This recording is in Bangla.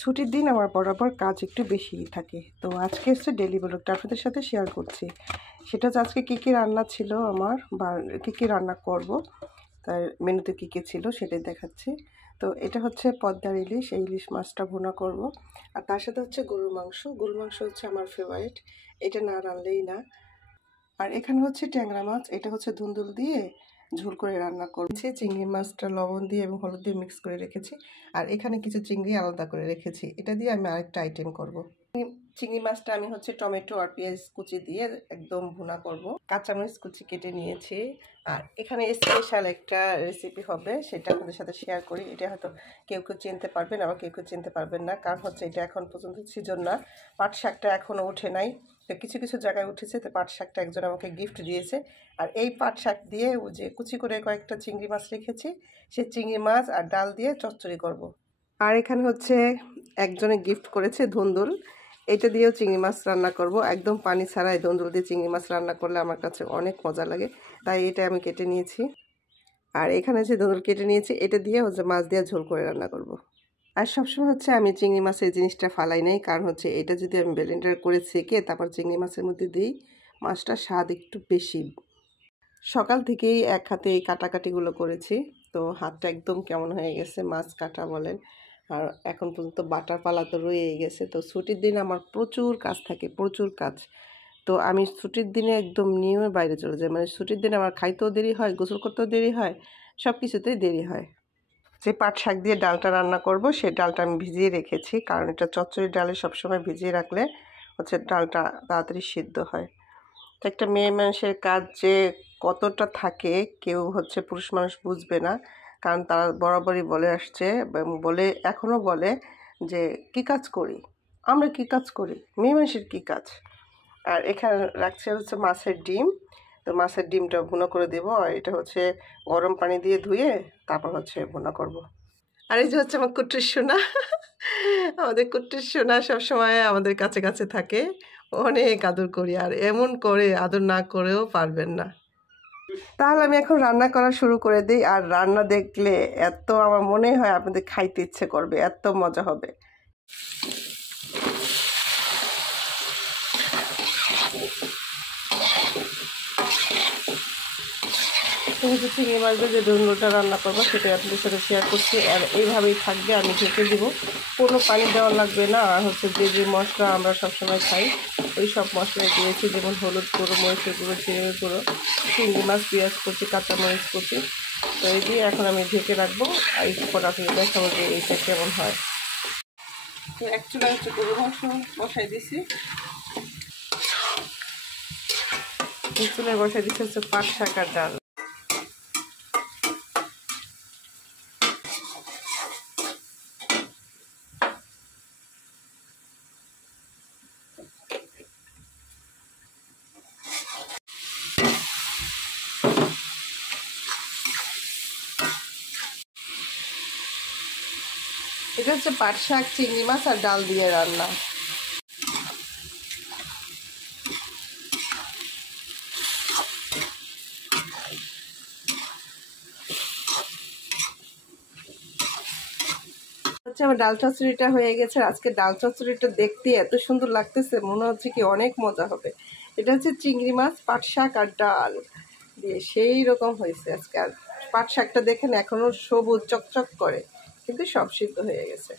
ছুটির দিন আমার বরাবর কাজ একটু বেশিই থাকে, তো আজকে হচ্ছে ডেইলি ব্লগটা আপনাদের সাথে শেয়ার করছি। সেটা হচ্ছে আজকে কী কী রান্না ছিল আমার, বা কী কী রান্না করব, তার মেনুতে কী কী ছিল সেটাই দেখাচ্ছি। তো এটা হচ্ছে পদ্মার ইলিশ, এই ইলিশ মাছটা ভুনা করব। আর তার সাথে হচ্ছে গরুর মাংস। গরুর মাংস হচ্ছে আমার ফেভারিট, এটা না রানলেই না। আর এখানে হচ্ছে ট্যাংরা মাছ, এটা হচ্ছে ধুন্দুল দিয়ে ঝোল করে রান্না করছি। চিংড়ি মাছটা লবণ দিয়ে এবং হলুদ দিয়ে মিক্স করে রেখেছি। আর এখানে কিছু চিংড়ি আলাদা করে রেখেছি, এটা দিয়ে আমি আরেকটা আইটেম করব। চিংড়ি মাছটা আমি হচ্ছে টমেটো আর পেঁয়াজ কুচি দিয়ে একদম ভুনা করব। কাঁচামরিচ কুচি কেটে নিয়েছি। আর এখানে স্পেশাল একটা রেসিপি হবে, সেটা আপনাদের সাথে শেয়ার করি। এটা হয়তো কেউ কেউ চিনতে পারবেন, আবার কেউ কেউ চিনতে পারবেন না, কারণ হচ্ছে এটা এখন পর্যন্ত সিজন না। পাট শাকটা এখনও ওঠে নাই, তো কিছু কিছু জায়গায় উঠেছে, তো পাট শাকটা একজন আমাকে গিফট দিয়েছে। আর এই পাট শাক দিয়ে যে কুচি করে কয়েকটা চিংড়ি মাছ রেখেছি, সেই চিংড়ি মাছ আর ডাল দিয়ে চচ্চড়ি করব। আর এখানে হচ্ছে একজনে গিফট করেছে ধুন্দুল, এটা দিয়েও চিংড়ি মাছ রান্না করব। একদম পানি ছাড়াই ধুন্দুল দিয়ে চিংড়ি মাছ রান্না করলে আমার কাছে অনেক মজা লাগে, তাই এটা আমি কেটে নিয়েছি। আর এখানে যে ধুন্দুল কেটে নিয়েছি, এটা দিয়ে হচ্ছে মাছ দিয়ে ঝোল করে রান্না করব। আর সবসময় হচ্ছে আমি চিংড়ি মাছের জিনিসটা ফালাই নাই, কারণ হচ্ছে এটা যদি আমি ব্লেন্ডার করে ছেঁকে তারপর চিংড়ি মাছের মধ্যে দিই, মাছটার স্বাদ একটু বেশি। সকাল থেকেই এক হাতে এই কাটাকাটিগুলো করেছি, তো হাতটা একদম কেমন হয়ে গেছে, মাছ কাটা বলেন। আর এখন পর্যন্ত বাটার পালা তো রয়েই গেছে। তো ছুটির দিন আমার প্রচুর কাজ থাকে, প্রচুর কাজ। তো আমি ছুটির দিনে একদম নিয়মের বাইরে চলে যাই, মানে ছুটির দিনে আমার খাইতেও দেরি হয়, গোসল করতেও দেরি হয়, সব কিছুতেই দেরি হয়। যে পাট শাক দিয়ে ডালটা রান্না করব, সেই ডালটা আমি ভিজিয়ে রেখেছি, কারণ এটা চচ্চড়ি ডালে সবসময় ভিজিয়ে রাখলে হচ্ছে ডালটা তাড়াতাড়ি সিদ্ধ হয়। তো একটা মেয়ে মানুষের কাজ যে কতটা থাকে, কেউ হচ্ছে পুরুষ মানুষ বুঝবে না, কারণ তারা বরাবরই বলে আসছে এবং বলে এখনও বলে যে কী কাজ করি আমরা, কী কাজ করি, মেয়ে মানুষের কী কাজ। আর এখানে রাখছে হচ্ছে মাছের ডিম, তো মাছের ডিমটা ভুনা করে দেবো। আর এটা হচ্ছে গরম পানি দিয়ে ধুয়ে তারপর হচ্ছে ভুনা করব। আর এই যে হচ্ছে আমার কুট্টির সোনা, আমাদের কুট্টির সোনা সবসময় আমাদের কাছে কাছে থাকে, অনেক আদর করি, আর এমন করে আদর না করেও পারবেন না। তাহলে আমি এখন রান্না করা শুরু করে দিই। আর রান্না দেখলে এত আমার মনে হয় আপনাদের খাইতে ইচ্ছে করবে, এত মজা হবে। চিংড়ি মাছ দিয়ে যে ধুন্দুলটা রান্না করবো সেটাই আপনাদের সাথে শেয়ার করছি। আর এইভাবেই থাকবে, আমি ঢেকে দিব, কোনো পানি দেওয়া লাগবে না। আর হচ্ছে যে যে মশলা আমরা সবসময় খাই ওই সব মশলাই দিয়েছি, যেমন হলুদ গুঁড়ো, মরিচের গুঁড়ো, জিরের গুঁড়ো, চিংড়ি মাছ, পেঁয়াজ কুচি, কাঁচামরিচ কুচি। তো এই দিয়ে এখন আমি ঢেকে রাখবো। আর একটু আপনি দেখাবো যে এইটা কেমন হয়। তো অ্যাকচুয়ালি হচ্ছে গরুর মাংস বসাই দিছি, চুলায় বসাই দিচ্ছি হচ্ছে পাট শাক আর ডাল। এটা হচ্ছে পাট শাক, চিংড়ি মাছ আর ডাল দিয়ে রান্না। হচ্ছে আমার ডাল চচ্চড়িটা হয়ে গেছে। আজকে ডাল চচ্চড়িটা দেখতে এত সুন্দর লাগতেছে, মনে হচ্ছে কি অনেক মজা হবে। এটা হচ্ছে চিংড়ি মাছ, পাট শাক আর ডাল দিয়ে সেই রকম হয়েছে আজকে। আর পাট শাকটা দেখেন এখনো সবুজ চকচক করে, কিন্তু সব সিদ্ধ হয়ে গেছে।